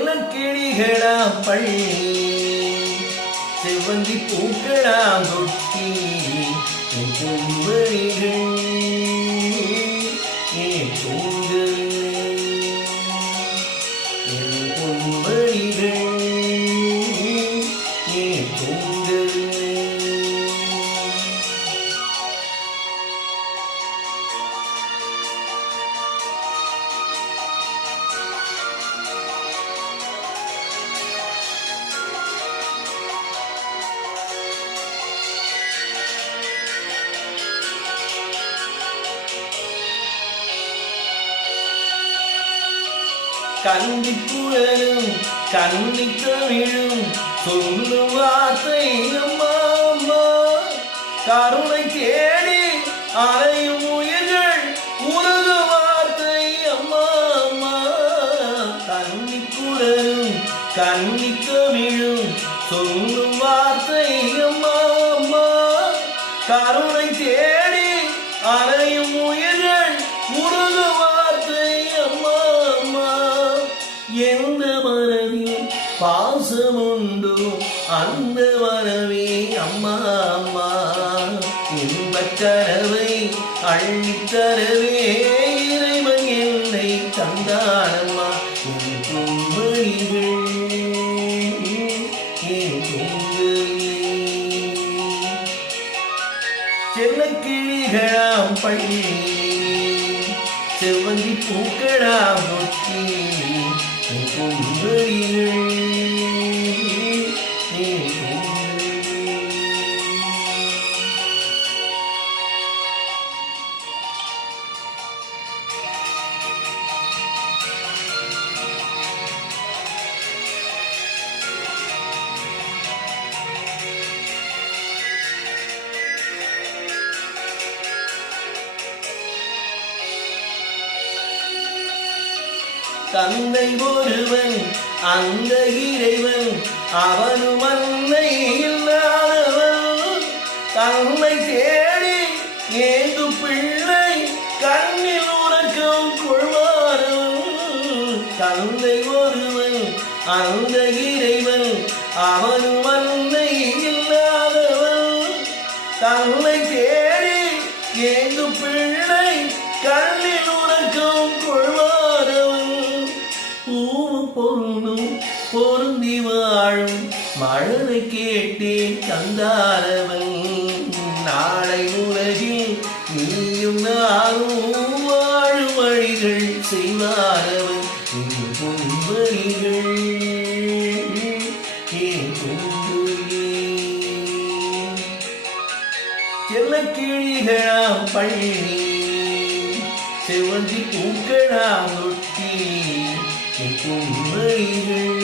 செல்லக்கிளிகளாம் பள்ளி செவ்வந்தி பூக்களாம் தொட்டி கும்பரிகள் ஏன் தூங்கவில்லை என் கும்பரிகள் ஏன் தூங்கவில்லை கன்னிக்குழலும் கன்னித்தமிழும் சொல்லும் வார்த்தை அம்மா அம்மா கருணை தேடி அலையும் உயிர்கள் உருது வார்த்தை அம்மா அம்மா கன்னிக்குழலும் கன்னித்தமிழும் சொல்லும் வார்த்தை அம்மா அம்மா கருணை தேடி அலையும் உயிர்கள் உருது வார்த்தை அம்மா அம்மா எந்த மனதில் பாசமுண்டோ அந்த மனமே அம்மா அம்மா இன்பக் கனவை அள்ளித்தரவே இறைவன் என்னை தந்தானம்மா என் கும்பரிகள் என் கும்பரிலே செல்லக்கிளிகளாம் பள்ளி செவ்வந்தி பூக்களாம் நோக்கி கும்பரிகள் தந்தை ஒருவன் அந்த இறைவன் அவனும் அன்னை இல்லாதவன் தன்னை தேடி ஏது பிள்ளை கண்ணில் உறக்கம் கொள்வாரவன் தந்தை ஒருவன் அந்த இறைவன் அவனும் அன்னை இல்லாதவன் தன்னை தேடி ஏது பிள்ளை கண்ணில் உறக்கம் கொள்வாரவன் பொருளும் பொருந்தி வாழும் மழலை கேட்டேன் தந்தாரவன் நாளை உலகில் நீயும் நானும் வாழும் வழிகள் செய்வாரவன் என் கும்பரிகள் என் கும்பரிலே செல்லக்கிளிகளாம் பள்ளி செவ்வந்தி பூக்களாம் நொட்டி கும்பரிகள்